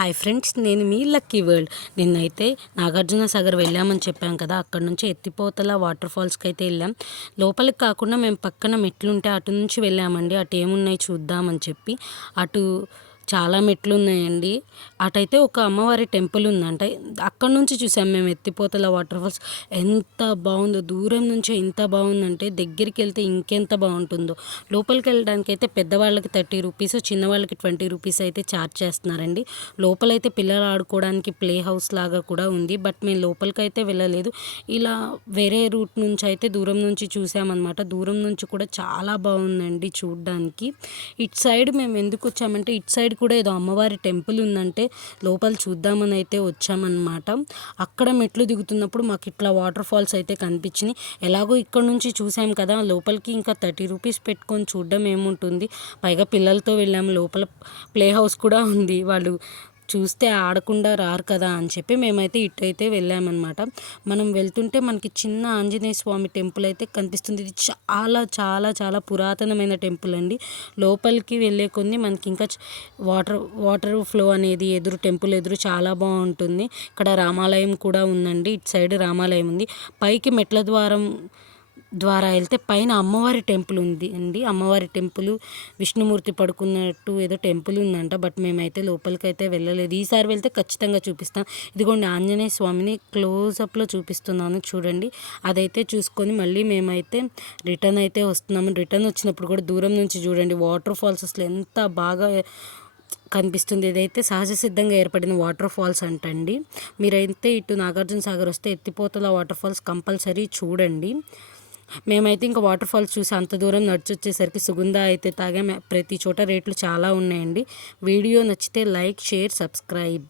Hi friends, నేను మీ lucky world. నిన్నైతే నాగార్జున సాగర్ వెళ్ళామని చెప్పాం కదా, అక్కడ నుంచి ఎత్తిపోతల వాటర్ ఫాల్స్కి అయితే వెళ్ళాం. లోపలికి కాకుండా మేము పక్కన మెట్లుంటే అటు నుంచి వెళ్ళామండి. అటు ఏమున్నాయి చూద్దామని చెప్పి అటు చాలా మెట్లు ఉన్నాయండి. అటైతే ఒక అమ్మవారి టెంపుల్ ఉందంట. అక్కడ నుంచి చూసాం మేము ఎత్తిపోతల వాటర్ ఫాల్స్. ఎంత బాగుందో, దూరం నుంచే ఎంత బాగుందంటే దగ్గరికి వెళ్తే ఇంకెంత బాగుంటుందో. లోపలికి వెళ్ళడానికి అయితే పెద్దవాళ్ళకి 30 రూపీస్, చిన్నవాళ్ళకి 20 రూపీస్ అయితే ఛార్జ్ చేస్తున్నారండి. లోపలైతే పిల్లలు ఆడుకోవడానికి ప్లే హౌస్ లాగా కూడా ఉంది. బట్ మేము లోపలికి అయితే వెళ్ళలేదు. ఇలా వేరే రూట్ నుంచి అయితే దూరం నుంచి చూసామన్నమాట. దూరం నుంచి కూడా చాలా బాగుందండి చూడ్డానికి. ఇటు సైడ్ మేము ఎందుకు వచ్చామంటే, ఇటు సైడ్ కూడా ఏదో అమ్మవారి టెంపుల్ ఉందంటే లోపల చూద్దామని అయితే వచ్చామన్నమాట. అక్కడ మెట్లు దిగుతున్నప్పుడు మాకు ఇట్లా వాటర్ ఫాల్స్ అయితే కనిపించినాయి. ఎలాగో ఇక్కడ నుంచి చూసాం కదా, లోపలికి ఇంకా 30 రూపీస్ పెట్టుకొని చూడడం ఏముంటుంది. పైగా పిల్లలతో వెళ్ళాము. లోపల ప్లే హౌస్ కూడా ఉంది. వాళ్ళు చూస్తే ఆడకుండా రారు కదా అని చెప్పి మేమైతే ఇటైతే వెళ్ళామన్నమాట. మనం వెళ్తుంటే మనకి చిన్న ఆంజనేయ స్వామి టెంపుల్ అయితే కనిపిస్తుంది. ఇది చాలా చాలా చాలా పురాతనమైన టెంపుల్ అండి. లోపలికి వెళ్ళే కొన్ని మనకి ఇంకా వాటర్ ఫ్లో అనేది టెంపుల్ ఎదురు చాలా బాగుంటుంది. ఇక్కడ రామాలయం కూడా ఉందండి. ఇటు సైడ్ రామాలయం ఉంది. పైకి మెట్ల ద్వారా వెళ్తే పైన అమ్మవారి టెంపుల్ ఉంది అండి. అమ్మవారి టెంపుల్, విష్ణుమూర్తి పడుకున్నట్టు ఏదో టెంపుల్ ఉందంట. బట్ మేమైతే లోపలికి అయితే వెళ్ళలేదు. ఈసారి వెళ్తే ఖచ్చితంగా చూపిస్తాను. ఇదిగోండి ఆంజనేయ స్వామిని క్లోజప్లో చూపిస్తున్నాను చూడండి. అదైతే చూసుకొని మళ్ళీ మేమైతే రిటర్న్ అయితే వస్తున్నాము. రిటర్న్ వచ్చినప్పుడు కూడా దూరం నుంచి చూడండి వాటర్ ఫాల్స్ అసలు ఎంత బాగా కనిపిస్తుంది. ఇదైతే సహజ సిద్ధంగా ఏర్పడిన వాటర్ ఫాల్స్ అంటండి. మీరైతే ఇటు నాగార్జున సాగర్ వస్తే ఎత్తిపోతల వాటర్ ఫాల్స్ కంపల్సరీ చూడండి. మేమైతే ఇంకా వాటర్ ఫాల్స్ చూసి అంత దూరం నడిచి వచ్చేసరికి సుగంధ అయితే తాగాం. ప్రతి చోట రేట్లు చాలా ఉన్నాయండి. వీడియో నచ్చితే లైక్, షేర్, సబ్స్క్రైబ్.